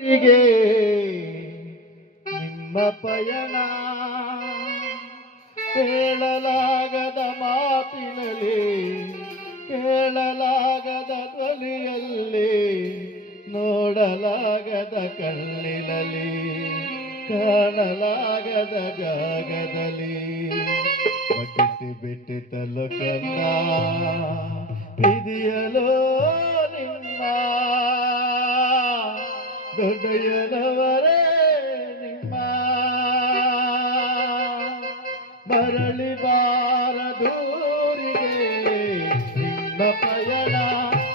ಹೀಗೆ ನಿಮ್ಮ ಪಯಣ ಹೇಳಲಾಗದ ಮಾತಿನಲ್ಲಿ ಕೇಳಲಾಗದ ಧ್ವನಿಯಲ್ಲಿ ನೋಡಲಾಗದ ಕಣ್ಣಿನಲ್ಲಿ ಕಾಣಲಾಗದ ಜಾಗದಲ್ಲಿ ಬಕೆಟ್ಟಿ ಬಿಟ್ಟಿತಲು ಕನ್ನ ವಿಧಿಯಲೋ ನಿಮ್ಮ ದೊಡ್ಡಯ್ಯನವರೇ ನಿಮ್ಮ ಮರಳಿ ಬಾರದೂರಿಗೆ ನಿಮ್ಮ ಪಯಣ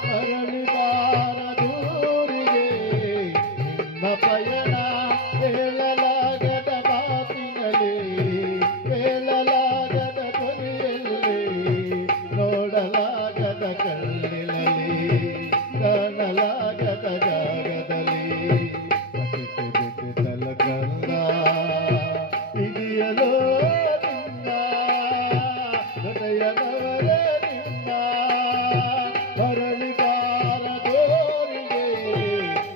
ಮರಳಿ ಬಾರದೂರಿಗೆ ನಿಮ್ಮ ಪಯಣ ಹೇಳಲಾಗದ ಮಾತಿನಲ್ಲಿ ಹೇಳಲಾಗದ ಧ್ವನಿಯಲ್ಲಿ ನೋಡಲಾಗದ ಕಣ್ಣಿನಲ್ಲಿ ಕಾಣಲಾಗದ ಜಾಗದಲ್ಲಿ ತಲಕಲ್ಲ ಇದೆಯಲೋ ನಿನ್ನ ಹೃದಯದವರೇ ನಿನ್ನ ಮರಳಿ ಬಾರದೋರಿಗೆ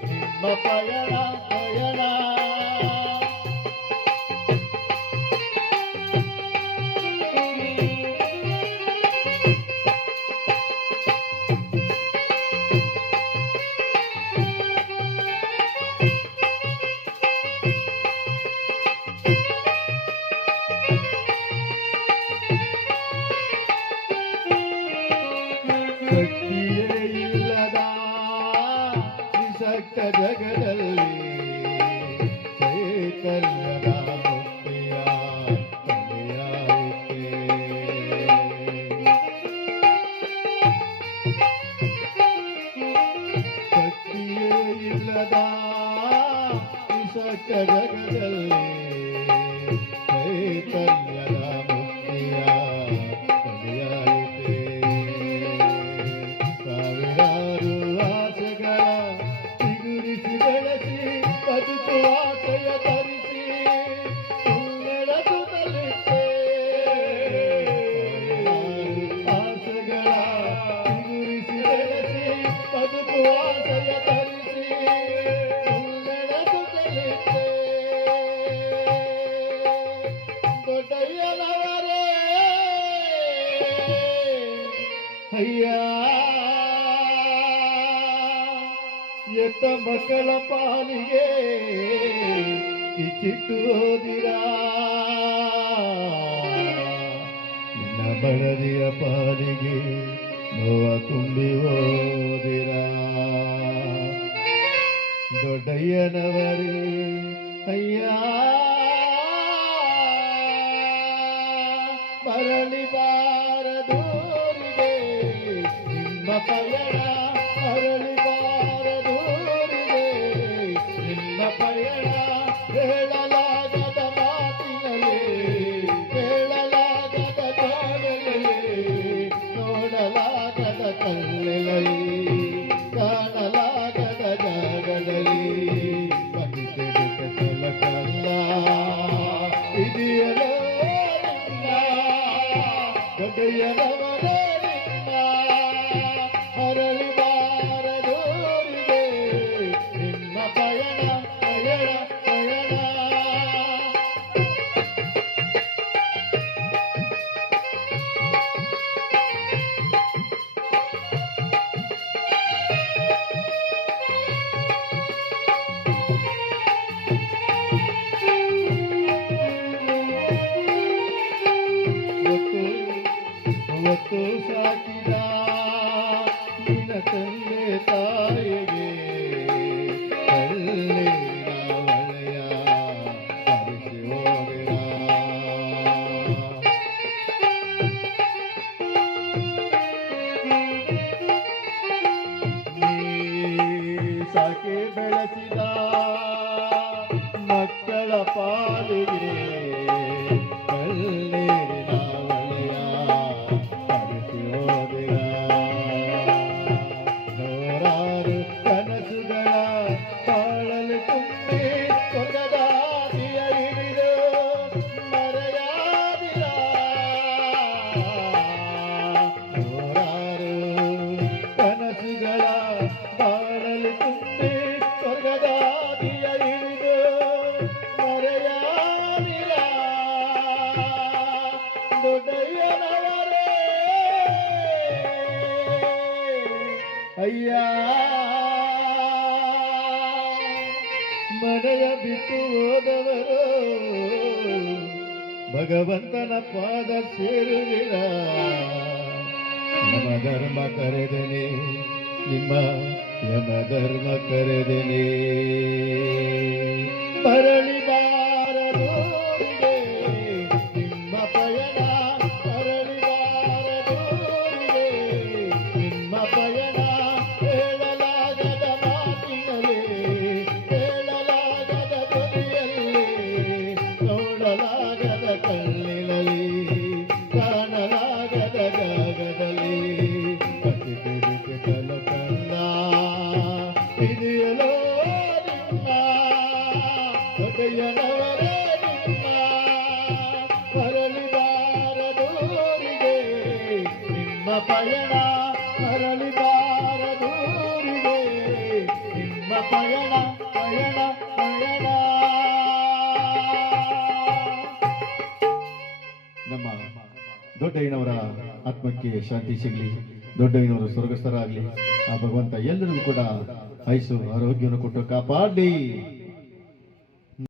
ನಿಮ್ಮ ಪಯಣ ಪಯಣ ಶಕ್ತಿಯೇ ಇಲ್ಲದ ನಿಸಕ್ತ ಜಗದಲ್ಲಿ ಚೈತನ್ಯದ ಮುಕ್ತಿಯ ಕಲೆಯಾಯಿತೆ ಶಕ್ತಿಯೇ ಇಲ್ಲದ ನಿಸಕ್ತ ಜಗದಲ್ಲಿ ಚೈತನ್ಯದ ಮುಕ್ತಿಯ ಕಲೆಯಾಯಿತೆ ಸಾವಿರಾರು ಆಸೆಗಳ ಚಿಗುರಿಸಿ ಬೆಳೆಸಿ ಬದುಕು ಆಸೆಯ ತರಿಸಿ ನಡೆಸುತ್ತಲಿದ್ದೆ ಆಸೆಗಳ ಚಿಗುರಿಸಿ ಬೆಳೆಸಿ ಬದುಕು ಆಸೆಯ ತರಿಸಿ ನಡೆಸುತ್ತಲಿದ್ದೆ ದೊಡ್ಡಯ್ಯನವರೇ ಅಯ್ಯ ಎತ್ತ ಮಕ್ಕಳ ಪಾಲಿಗೆ ಕಿಚ್ಚಿಟ್ಟು ಹೋದಿರಾ ನಿನ್ನ ಬಡದಿಯ ಪಾಲಿಗೆ ನೋವ ತುಂಬಿ ಹೋದಿರಾ ದೊಡ್ಡಯ್ಯನವರೇ ಅಯ್ಯ ಮರಳಿ ಬಾರದೂರಿಗೆ ನಿಮ್ಮ ಪಯಣ ಮರಳಿ ಬಾರದೂರಿಗೆ ನಿಮ್ಮ ಪಯಣ ಹೇಳಲಾಗದ ಮಾತಿನಲ್ಲಿ ಹೇಳಲಾಗದ ಕಾಣದಲ್ಲಿ ನೋಡಲಾಗದ ಕಣ್ಣಿನಲ್ಲಿ ಕಾಣಲಾಗದ ಜಾಗದಲ್ಲಿ ಬಗೆತೆ ಬಿಟ್ಟಲ ಕಲ್ಲ ಇದೆಯಲೋ ದೊಡ್ಡಯ್ಯನವರೇ ನಿಮ್ಮ ಮರಳಿ ಬಾರದೂರಿಗೆ ನಿಮ್ಮ ಪಯಣ ಪಯಣ ಪಯಣ ಹೊತ್ತು ಸಾಕಿದ ನಿನ್ನ ತಂದೆ ತಾಯಿಗೆ ಕಣ್ಣೀರ ಹೊಳೆಯ ಹರಿಸಿ ಹೋಗಿರ ನೀ ಸಾಕಿ ಬೆಳೆಸಿದ ಮಕ್ಕಳ ಪಾಲಿಗೆ ಕಣ್ಣೀರಿನ ಹೊಳೆಯ ನೂರಾರು ಕನಸುಗಳ ಬಾಳಲು ತುಂಬಿ ಕೊಗದಾದಿಯ ಹಿಡಿದು ಮರೆಯಾದಿರ ನೂರಾರು ಕನಸುಗಳ ಬಾಳಲು ತುಂಬಿ ಕೊಗದಾದಿಯ ದಾದಿಯ ಹಿಡಿದು ಮರೆಯಾದಿರ ದೊಡ್ಡಯ್ಯನವರೇ ಅಯ್ಯ ಮನೆಯ ಬಿಟ್ಟು ಹೋದವರು ಭಗವಂತನ ಪಾದ ಸೇರುವಿರ ಯಮ ಧರ್ಮ ಕರೆದನೆ ನಿಮ್ಮ ಯಮ ಧರ್ಮ ಕರೆದನೆ ಮರಳಿ ಬಾರದೋರಿಗೆ ನಿಮ್ಮ ಪಯಣ ಮರಳಿ ಬಾರದೋರಿಗೆ ನಿಮ್ಮ ಪಯಣ ಹೇಳಲಾಗದ ಮಾತಿನಲ್ಲೇ ಹೇಳಲಾಗದ ಧ್ವನಿಯಲ್ಲೇ ನೋಡಲಾಗದ ಕಣ್ಣಿನಲ್ಲಿ ಕಾಣಲಾಗದ ಜಾಗದಲ್ಲಿ ಕಟ್ಟಿ ಬಿಡಿಸಿ ಕಲಕಂದ ಇದೆಯಲೋ ನಿಮ್ಮ ಹೃದಯನವರೇ ನಿಮ್ಮ ಮರಳಿ ಬಾರದೂರಿಗೆ ನಿಮ್ಮ ಪಯಣ ಮರಳಿ ಬಾರದೂರಿಗೆ ನಿಮ್ಮ ಪಯಣ ಪಯಣ ಪಯಣ ನಮ್ಮ ದೊಡ್ಡಯ್ಯನವರ ಆತ್ಮಕ್ಕೆ ಶಾಂತಿ ಸಿಗಲಿ, ದೊಡ್ಡಯ್ಯನವರು ಸ್ವರ್ಗಸ್ಥರಾಗಲಿ. ಆ ಭಗವಂತ ಎಲ್ಲರಿಗೂ ಕೂಡ ಆಯುಸ್ಸು ಆರೋಗ್ಯವನ್ನು ಕೊಟ್ಟು ಕಾಪಾಡಿ.